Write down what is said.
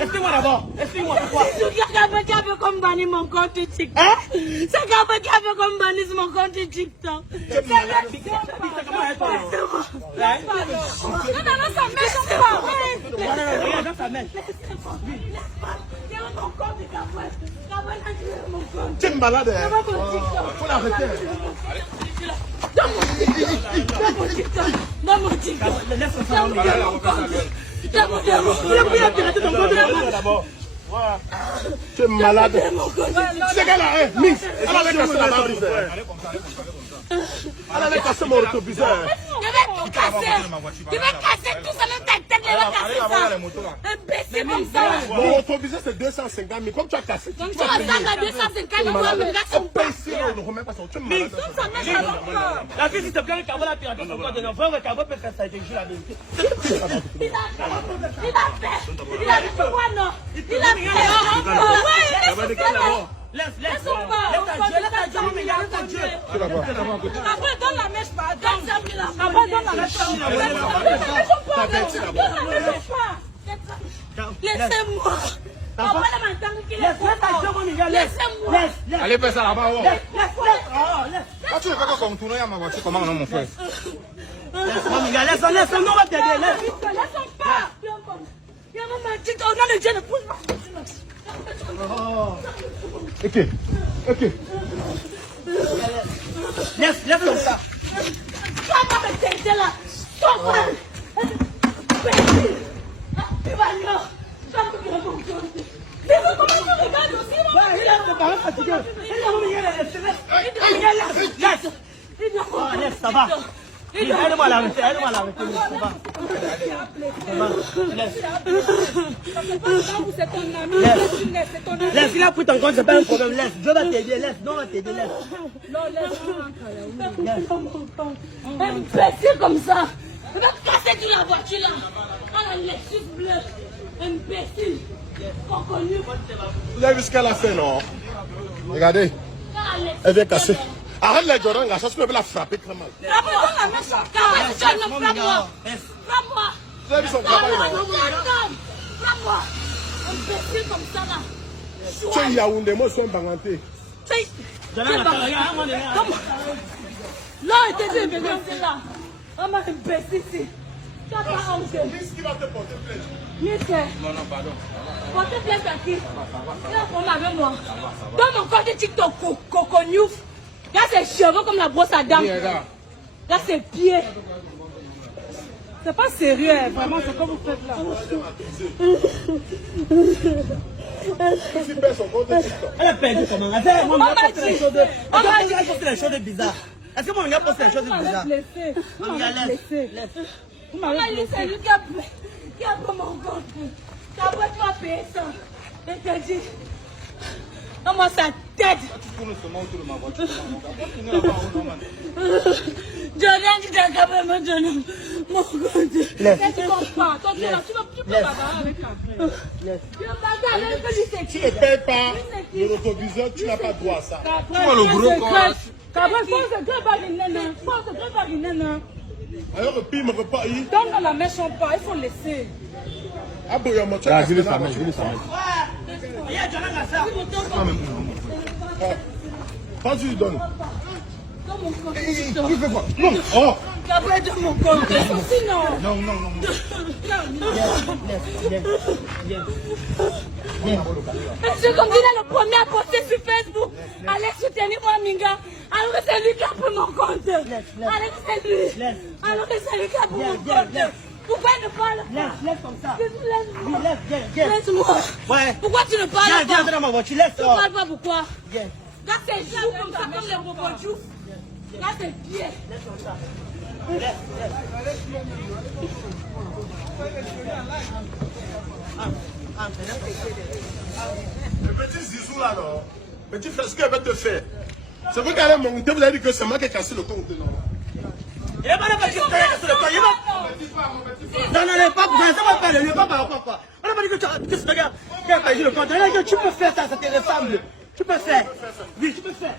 Explique-moi d'abord. Explique-moi pourquoi. C'est quelqu'un qui avait comme banni mon compte TikTok. Hein? C'est quelqu'un qui avait comme banni mon compte TikTok. C'est non, ça m'aide pas. Non, ça m'aide. Tu es malade, hein? Faut l'arrêter. Dans mon TikTok. Tu es malade. C'est qu'elle a Miss. Elle avait cassé la barre bizarre. Elle avait cassé mon autobuseur. Je vais tout casser. Je vais casser tout ça dans ta tête. Je vais casser ça. Imbécile comme ça. Mon autobuseur c'est 250 000. Comme tu as cassé. Donc tu as ça à 250 000. Imbécile, on ne remet pas son. Tu es malade. La fille, s'il te plaît, le cabot l'a piraté son code de l'enfant. Le cabot peut faire ça. Je te jure la vérité. Il a fait quoi, non? Il a fait. Laisse ta Dieu. Après, donne la mèche pas. Donne la mèche pas. Laissez-moi. Laissez-moi. Allez, fais ça là-bas. Quand tu ne fais pas comme tourner à ma voiture, comment non, mon frère? Laisse-moi, mon gars. Laisse-moi, on va t'aider. Laisse-moi pas. Il y a mon mari. Au nom de Dieu, ne pousse pas. Ok. Laisse comme ça. Tu vas pas me tenter là. Comment tu regardes aussi? Laisse, ça va. Aide-moi à l'arrêter, ça va. Laisse, il a pris ton compte, c'est pas un problème. Laisse, Dieu va t'aider, laisse. Non, on va t'aider, laisse. Imbécile comme ça. Je vais casser toute la voiture là. Ah, la Lexus bleue. Imbécile. Pas connu. Vous avez vu ce qu'elle a fait, non? Regardez. Elle vient casser. Arrête les Jordan, la chance que je la frapper très mal. Frappe-moi la mèche. Frappe-moi. Vous avez vu son travail, non? Frappe-moi. Imbécile comme ça là. Tu es Yaoundé, moi je suis un Banganté. Là, était dit, mais c'est là. On m'a imbécile ici. Tu n'as pas honte. Qu'est-ce qui va te porter plainte? Non, pardon. Porter plainte à qui? Il a qu'on avec moi. Dans mon compte TikTok, Coco News. Là, c'est cheveux comme la brosse à dents. Là, c'est pieds. C'est pas sérieux, vraiment, c'est comme vous faites là. Elle a perdu comment? On m'a dit. On m'a dit. Elle a posté des choses bizarres. Est-ce que mon gars a posté des choses bizarres? Vous m'avez blessé. Vous m'avez blessé. C'est lui qui a pris mon compte. Tu as pas payé ça. Je te dis. Non, moi, sa tête. Jordan, tu t'as capé me donner mon compte. Laisse. Tu comprends. Toi, tu peux bagarrer avec la frère. Tu peux bagarrer avec lui, c'est qui? Tu ne payes pas le autobuseur, tu n'as pas droit à ça. Tu vois le gros corps. Alors le pire me repas, il donne la mèche en pas, il faut laisser. a beau moi, tu as Dis-le sa main, dis-le sa main. Quand tu lui donnes. Dans mon compte. Il fait quoi? Non. Oh. Gabriel, dans mon compte. Sinon. Non. C'est comme il est le premier à poster sur Facebook. Allez soutenir moi, Minga. Alors que c'est lui qui a pris mon compte. Alors que c'est lui. Alors que c'est lui qui a pris mon compte. Pourquoi il ne parle pas? Laisse comme ça. Laisse-moi. Ouais. Pourquoi tu ne parles pas? Viens dans ma voiture, laisse. Tu ne parles pas pourquoi? Viens. Là, c'est joue comme ça, comme les robots jouent. Là, c'est pied. Laisse comme ça. Le petit Zizou là, non. Petit frère, ce qu'elle va te faire. C'est vous qui allez monter, vous avez dit que c'est moi qui ai cassé le compte. Non. Il n'est pas là parce que tu as cassé le compte. Non, pas pour ça, ça va pas, il n'est pas par rapport à quoi. On n'a pas dit que tu as, regarde, tu as payé le compte. Tu peux faire ça, ça te ressemble. Tu peux faire. Oui, tu peux faire.